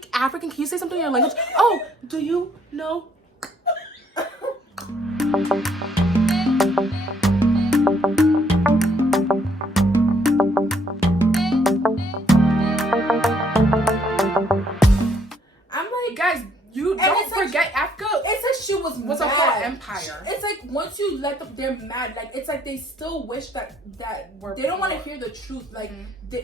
speak African? Can you say something in your language? Oh, do you know? I'm like, guys, you don't forget Africa. It's like she was a whole mad. empire. It's like once you let them, they're mad. Like it's like they still wish that they don't want to hear the truth. Like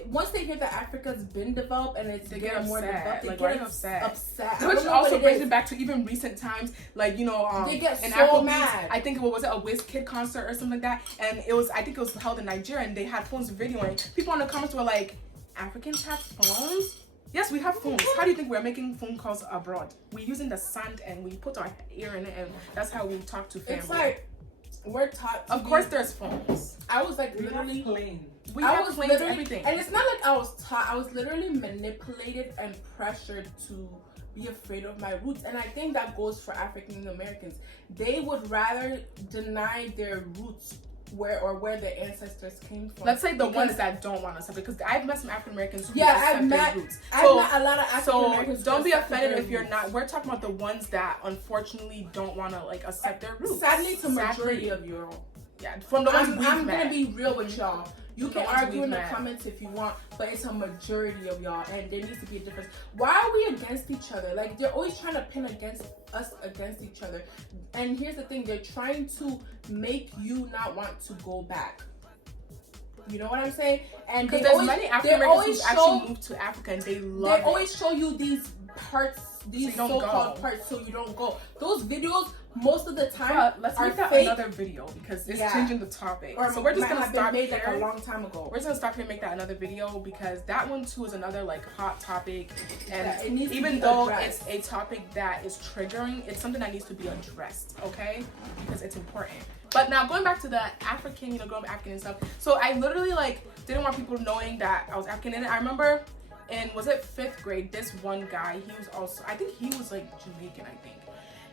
once they hear that Africa's been developed and it's getting more developed, they get upset. Which also brings me back to even recent times, like they get in so mad. I think was it a WizKid concert or something like that, and I think it was held in Nigeria, and they had phones videoing. People in the comments were like, Africans have phones? Yes, we have phones. How do you think we're making phone calls abroad? We're using the sand and we put our ear in it, and that's how we talk to family. It's like we're taught. Of course, there's phones. I was like literally planes. We have planes, everything. And it's not like I was taught. I was literally manipulated and pressured to be afraid of my roots. And I think that goes for African Americans. They would rather deny their roots where their ancestors came from. Let's say the ones that don't want us, because I've met some African Americans who I've met their roots. I've met a lot of African Americans. So don't be offended if you're not. We're talking about the ones that unfortunately don't want to accept their roots. Sadly, it's a majority of you. Yeah, from the ones I'm gonna be real with y'all. You can argue in the met. comments if you want, but it's a majority of y'all, and there needs to be a difference. Why are we against each other? Like they're always trying to pin us against each other. And here's the thing: they're trying to make you not want to go back. You know what I'm saying? And there's many African Americans who actually moved to Africa, and they love. They always show you these parts, these so-called parts, so you don't go. Those videos, most of the time, let's make that fake. another video because it's changing the topic. Or so we're just gonna stop made here. Like a long time ago. We're just gonna stop here and make that another video because that one too is another hot topic, and it needs even though it's a topic that is triggering, it's something that needs to be addressed. Okay, because it's important. But now going back to the African, growing up African and stuff. So I literally didn't want people knowing that I was African in it. I remember in, was it 5th grade, this one guy, he was also, I think he was Jamaican, I think.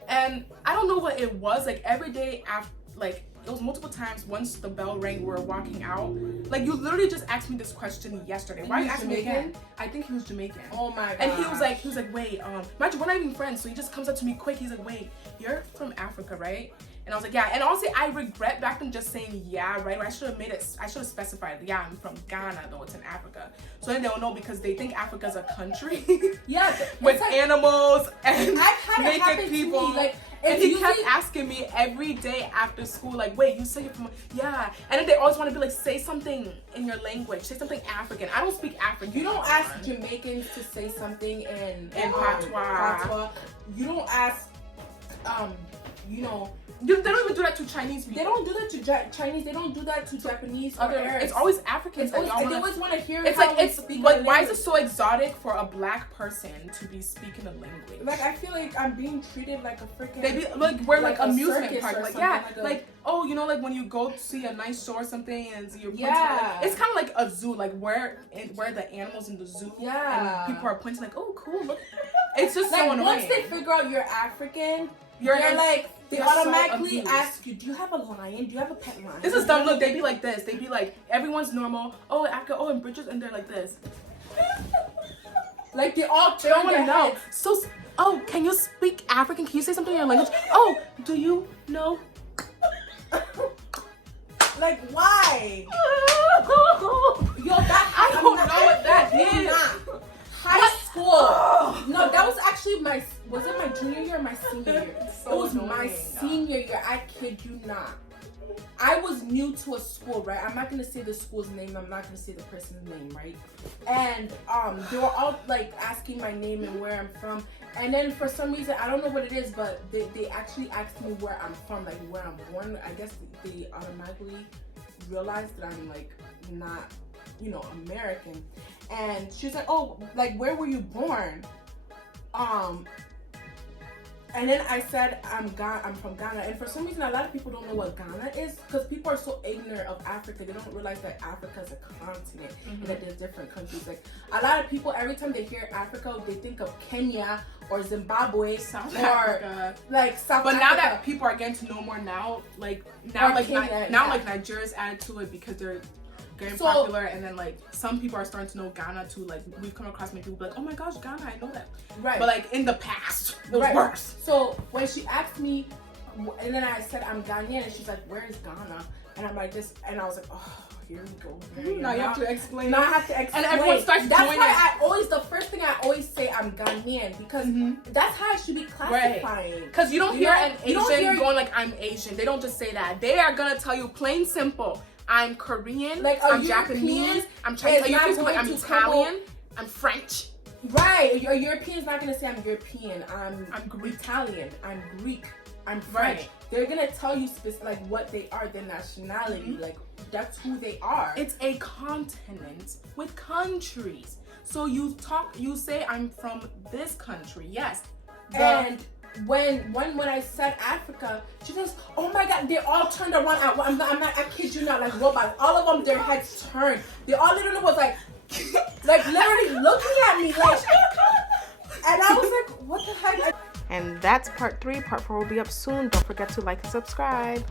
And I don't know what it was, every day after, it was multiple times. Once the bell rang, we were walking out. You literally just asked me this question yesterday. Why are you asking me again? I think he was Jamaican. Oh my god. And he was like, wait, mind you, we're not even friends. So he just comes up to me quick. He's like, wait, you're from Africa, right? And I was like, yeah. And honestly, I regret back then just saying, yeah, right? Or I should have specified, yeah, I'm from Ghana, though it's in Africa. So then they'll know because they think Africa's a country. Yeah. With animals and naked people. And he kept asking me every day after school, wait, you say you're from, yeah. And then they always want to be say something in your language. Say something African. I don't speak African. You don't ask Jamaicans to say something in patois. You don't ask, they don't even do that to Chinese people. They don't do that to Chinese. They don't do that to Japanese or Arabs. It's always Africans. They always want to hear. Why is it so exotic for a black person to be speaking a language? I feel like I'm being treated like a freaking. We're like amusement park. When you go see a nice show or something and you're pointing. It's kind of like a zoo. Where the animals in the zoo. Yeah. And people are pointing oh cool look. It's just so annoying. Once they figure out you're African, they automatically ask you, do you have a lion? Do you have a pet lion? This is dumb. Look, they be like this. They be like, everyone's normal. Oh, Africa. Oh, and Bridges, and they're like this. They all they don't want to know. So, can you speak African? Can you say something in your language? Oh, do you know? Why? Yo, I don't know what that is. High school. No, that was actually was it my junior year or my senior year? It was my senior year. I kid you not. I was new to a school, right? I'm not gonna say the school's name. I'm not gonna say the person's name, right? And they were all asking my name and where I'm from. And then for some reason, I don't know what it is, but they actually asked me where I'm from, where I'm born. I guess they automatically realized that I'm not, American. And she was like, oh, where were you born? And then I said, I'm from Ghana. And for some reason, a lot of people don't know what Ghana is because people are so ignorant of Africa. They don't realize that Africa is a continent and that there's different countries. A lot of people, every time they hear Africa, they think of Kenya or Zimbabwe South or Africa. South But Africa. now that people are getting to know more now Nigeria's added to it because they're getting popular, and then like some people are starting to know Ghana too. Like we've come across many people like, oh my gosh, Ghana, I know that. Right. But like in the past, it was worse. So when she asked me, and then I said I'm Ghanaian, and she's like, where is Ghana? And I'm like this, and I was like, oh, here we go. Now you have to explain. Now I have to explain. And everyone starts That's doing why the first thing I always say I'm Ghanaian, because that's how I should be classifying. Because you don't hear an Asian going like, I'm Asian. They don't just say that. They are gonna tell you plain simple, I'm Korean, like I'm Japanese, I'm Chinese, I'm Italian, I'm French. Right, a European's not gonna say I'm European, I'm Italian, I'm Greek, I'm French. Right. They're gonna tell you like what they are, their nationality, like that's who they are. It's a continent with countries. So you say I'm from this country, yes. And when I said Africa, she goes, oh my God, they all turned around. I kid you not, like robots. All of them, their heads turned. They all literally was like literally looking at me like, and I was like, what the heck? And that's part 3. Part 4 will be up soon. Don't forget to like and subscribe.